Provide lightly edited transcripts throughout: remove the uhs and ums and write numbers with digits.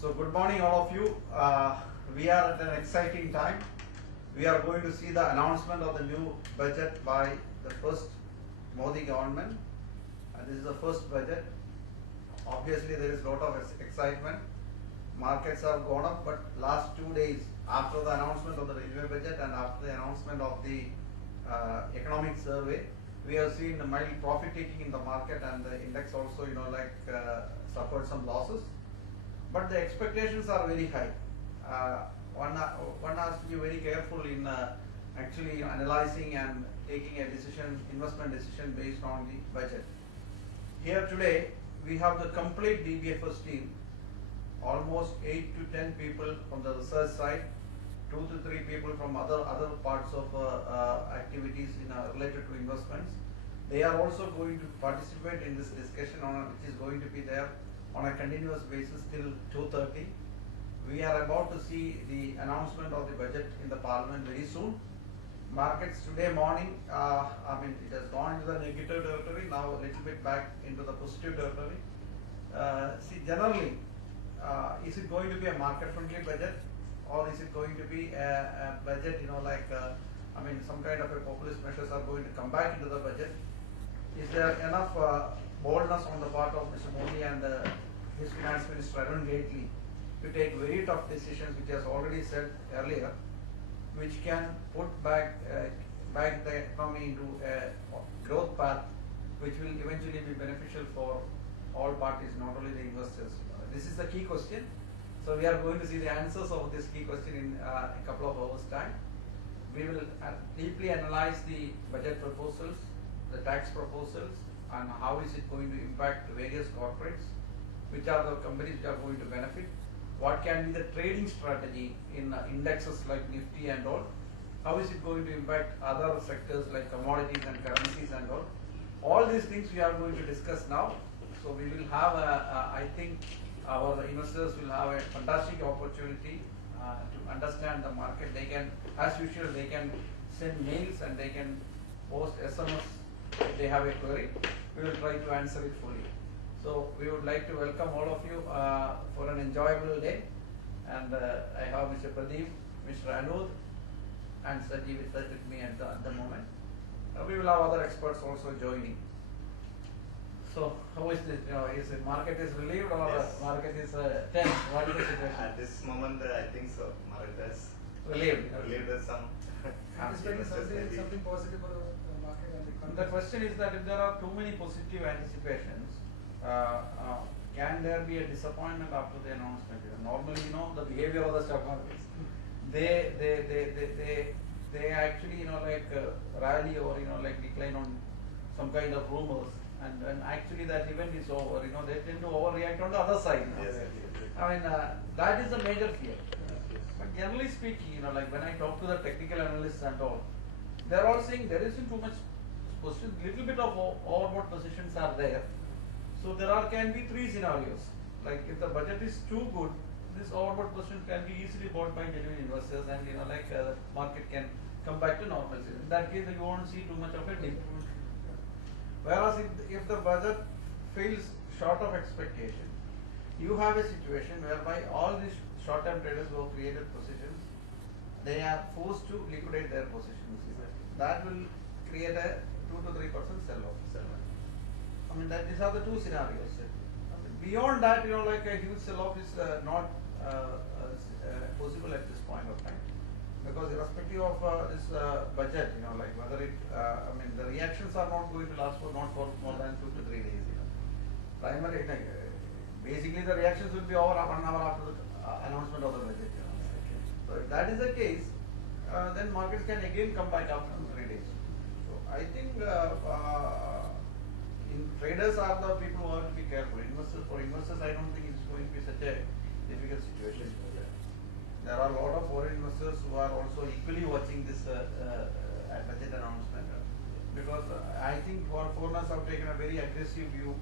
So good morning all of you. We are at an exciting time. We are going to see the announcement of the new budget by the first Modi government. And this is the first budget. Obviously there is a lot of excitement. Markets have gone up, but last 2 days after the announcement of the railway budget and after the announcement of the economic survey, we have seen a mild profit taking in the market, and the index also suffered some losses. But the expectations are very high. One has to be very careful in actually analyzing and taking a decision, investment decision based on the budget. Here today we have the complete DBFS team, almost 8 to 10 people from the research side, 2 to 3 people from other parts of activities related to investments. They are also going to participate in this discussion which is going to be there on a continuous basis till 2:30. We are about to see the announcement of the budget in the parliament very soon. Markets today morning, it has gone into the negative territory, now a little bit back into the positive territory. Generally, is it going to be a market-friendly budget, or is it going to be a budget, some kind of a populist measures are going to come back into the budget? Is there enough boldness on the part of Mr. Modi and his finance minister Arun Jaitley to take very tough decisions, which he has already said earlier, which can put back the economy into a growth path, which will eventually be beneficial for all parties, not only the investors. This is the key question. So we are going to see the answers of this key question in a couple of hours' time. We will deeply analyze the budget proposals, the tax proposals, and how is it going to impact various corporates, which are the companies which are going to benefit, what can be the trading strategy in indexes like Nifty and all, how is it going to impact other sectors like commodities and currencies and all. All these things we are going to discuss now. So we will have, I think our investors will have a fantastic opportunity to understand the market. They can, as usual, they can send mails and they can post SMS if they have a query. We will try to answer it fully. So we would like to welcome all of you for an enjoyable day. And I have Mr. Pradeep, Mr. Anuj, and Saji with me at the moment. We will have other experts also joining. So how is this? Is the market is relieved or Yes. market is tense? What is the situation? At this moment, I think so. Market has Relieved. relieved us some. Something positive for the market and the economy. The question is that if there are too many positive anticipations, can there be a disappointment after the announcement? Normally, the behavior of the stock markets, they actually rally or decline on some kind of rumors, and when actually that event is over, they tend to overreact on the other side. Yes. That is the major fear. But generally speaking, when I talk to the technical analysts and all, they are all saying there isn't too much position, little bit of overbought positions are there. So there can be 3 scenarios. Like if the budget is too good, this overbought position can be easily bought by genuine investors, and the market can come back to normalcy. In that case, you won't see too much of a dip. Whereas if the budget fails short of expectation, you have a situation whereby all these short-term traders who have created positions, they are forced to liquidate their positions. That will create a 2 to 3% sell-off. These are the 2 scenarios. Beyond that, a huge sell-off is not possible at this point of time, because irrespective of this budget, whether it, the reactions are not going to last for more than 2 to 3 days. Basically the reactions will be over 1 hour after the announcement of the budget. So if that is the case, then markets can again come back after 2 to 3 days. So I think traders are the people who have to be careful. For investors, I don't think it's going to be such a difficult situation. There are a lot of foreign investors who are also equally watching this budget announcement, because I think foreigners have taken a very aggressive view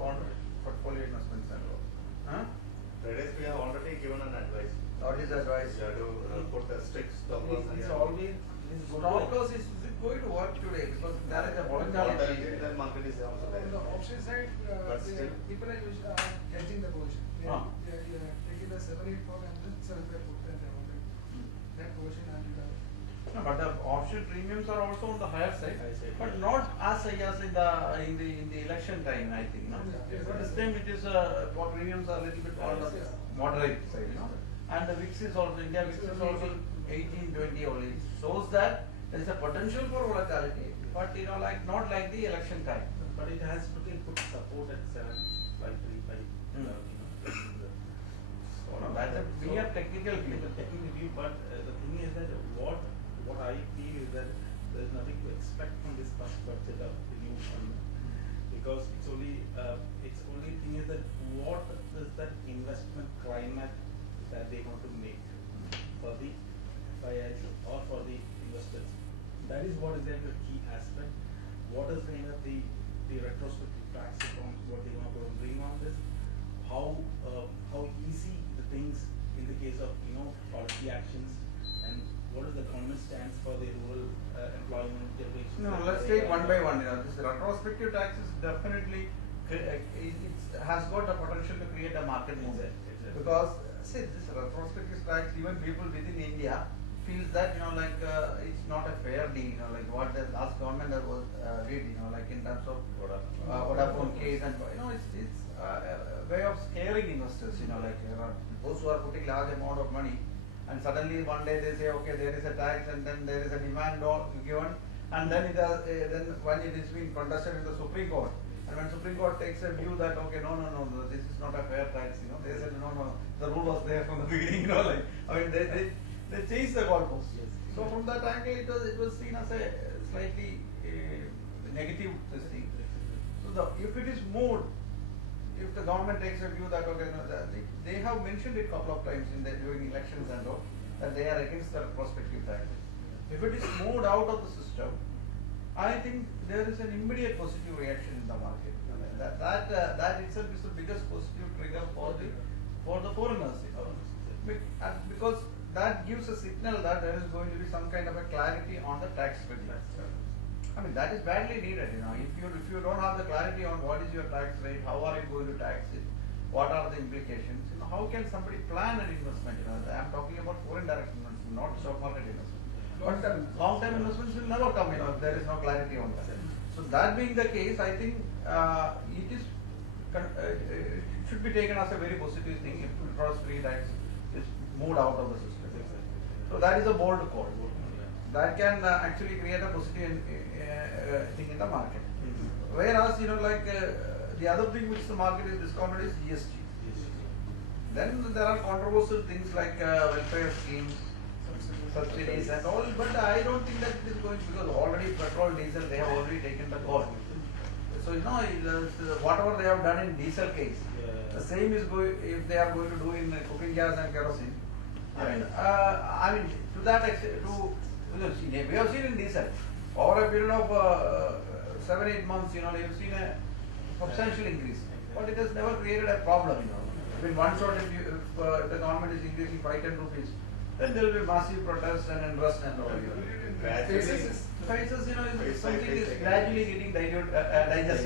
on portfolio investments and all. Traders, we have already given an advice. What is the advice? You have to put a strict stop loss. It's already stop loss is going to work today, because there is a volatility. The market is also there. On the option side, But still- people are hedging the position. They are taking the separate for and then 7 by 4 and that portion and you have. No, but the option premiums are also on the higher side, High side, but yeah. not as high as in the election time, I think. No? Yes, So yes. this time it is for premiums are a little bit on the Yes. moderate side, you know. And the VIX is also India VIX is also 18-20 only. It shows that there is a potential for volatility, but you know, like not like the election time. But it has put support at 7.535. So no, that's a mere technical view. Technical view, but the thing is that what I feel is that there is nothing to expect from this first budget of the new fund, because it's only thing is that what is that investment climate that they want to make for the financial or for the investors. That is what is the key aspect. What is kind of the retrospective tax reforms, what they want to bring on this, how easy the things in the case of policy actions, and what is the government stance for the rural employment generation. No, let's take one by one. You know, this retrospective tax is definitely it has got the potential to create a market movement. Exactly. Because see, this retrospective tax, even people within India feels that it's not a fair deal. You know, like what the last government was did. You know, like in terms of Vodafone case, and it's a way of scaring investors. You know, like those who are putting large amount of money, and suddenly one day they say, okay, there is a tax, and then there is a demand given, and then then when it is being contested in the Supreme Court, and when Supreme Court takes a view that okay, no, this is not a fair tax, they said no, the rule was there from the beginning, they changed the goalposts. Yes. So from that angle, it was seen as a slightly negative thing. So if it is moved, if the government takes a view that okay, they have mentioned it a couple of times during elections and all, that they are against the prospective tax. If it is moved out of the system, I think there is an immediate positive reaction in the market. That itself is the biggest positive trigger for the foreigners. Because that gives a signal that there is going to be some kind of a clarity on the tax regime. I mean, that is badly needed. If you don't have the clarity on what is your tax rate, how are you going to tax it, what are the implications, how can somebody plan an investment? I am talking about foreign direct investment, not stock market investment. Long-term investments will never come if there is no clarity on that. So that being the case, I think it should be taken as a very positive thing if interest-free tax is moved out of the system. So that is a bold call. That can actually create a positive thing in the market. Whereas the other thing which the market is discounted is GST. Then there are controversial things like welfare schemes, subsidies and all, but I don't think that it is going, because already petrol, diesel, they have already taken the call. So whatever they have done in diesel case, the same is going if they are going to do in cooking gas and kerosene. I mean, to that extent, we have seen in diesel over a period of 7-8 months, you have seen a substantial increase, but it has never created a problem. In one shot, if the government is increasing 5-10 rupees, then there will be massive protest and unrest and all. Prices, is something is gradually getting digested. That is.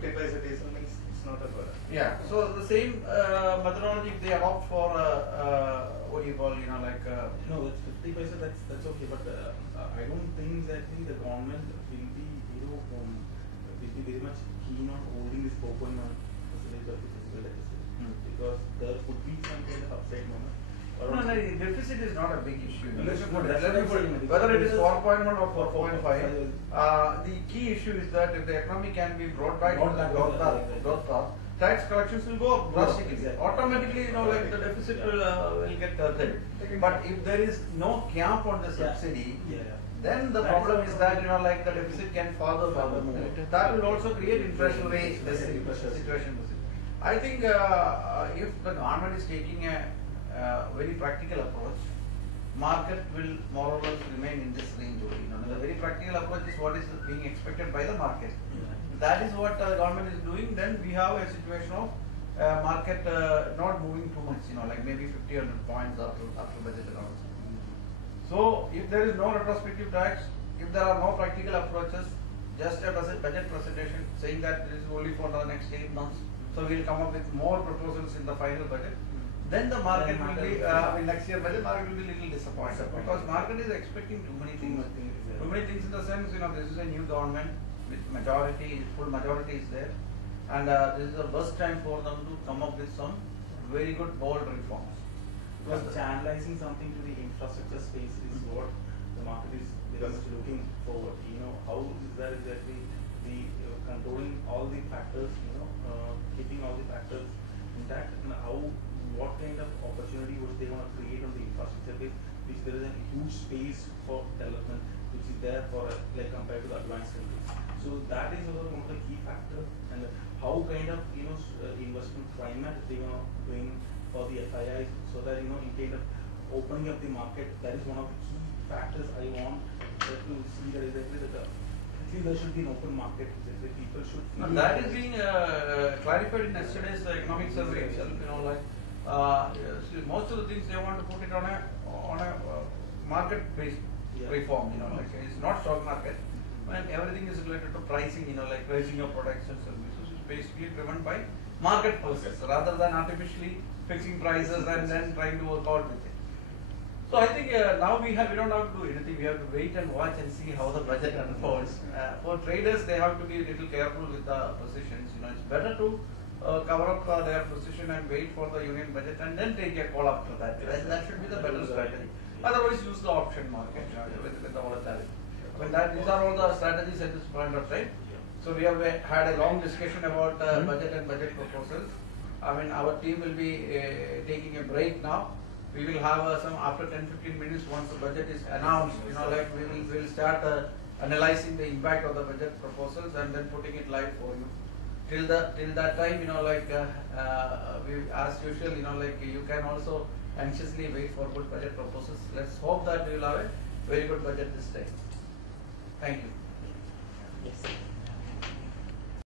50 paise diesel means it's not a burden. Yeah. So the same methodology if they adopt for what do you call no, that's 50 paise. That's okay, but I don't think that the government will be very much keen on holding this 4.1% of the physical deficit, because there could be some kind of upside moment. No, deficit is not a big issue. That's Whether it is 4.1 or 4.5, the key issue is that if the economy can be brought back to the growth path, tax collections will go up drastically. Exactly. Automatically, the deficit will get curtailed. But if there is no cap on the subsidy, then the problem is that the deficit can further move. That will also create inflationary situation. I think if the government is taking a very practical approach, market will more or less remain in this range only. The very practical approach is what is being expected by the market. That is what the government is doing. Then we have a situation of market not moving too much, like maybe 50 100 points after budget announcement. So if there is no retrospective tax, if there are no practical approaches, just a budget presentation saying that this is only for the next 8 months, so we will come up with more proposals in the final budget, then the market Then will be, market- I mean, next year budget market will be little disappointed, because market is expecting too many things. Too many things in the sense, this is a new government with majority, full majority is there, and this is the first time for them to come up with some very good bold reforms. Because channelizing something to the infrastructure space is what the market is very much looking forward. How is that exactly the controlling all the factors, keeping all the factors intact, and what kind of opportunity which they want to create on the infrastructure base, which there is a huge space for development, which is there for like compared to the advanced countries. So that is also one of the key factors, and how kind of investment climate they want to bring for the FIIs, so that in kind of opening up the market, that is one of the key factors I want to see, that exactly that at least there should be an open market, that the people should feel. And that is being clarified in yesterday's economic survey itself. See, most of the things they want to put it on a market-based reform. It's not stock market. When everything is related to pricing, like pricing of products and services is basically driven by market forces rather than artificially fixing prices and then trying to work out with it. So I think now we don't have to do anything. We have to wait and watch and see how the budget unfolds. For traders, they have to be a little careful with the positions. It's better to cover up their position and wait for the union budget and then take a call after that. That should be the better strategy. Otherwise, use the option market with the volatility. These are all the strategies at this point of time. So we have had a long discussion about budget and budget proposals. Our team will be taking a break now. We will have some after 10-15 minutes once the budget is announced. We will start analyzing the impact of the budget proposals and then putting it live for you. Till that time, we as usual, you can also anxiously wait for good budget proposals. Let's hope that we will have a very good budget this time. Thank you.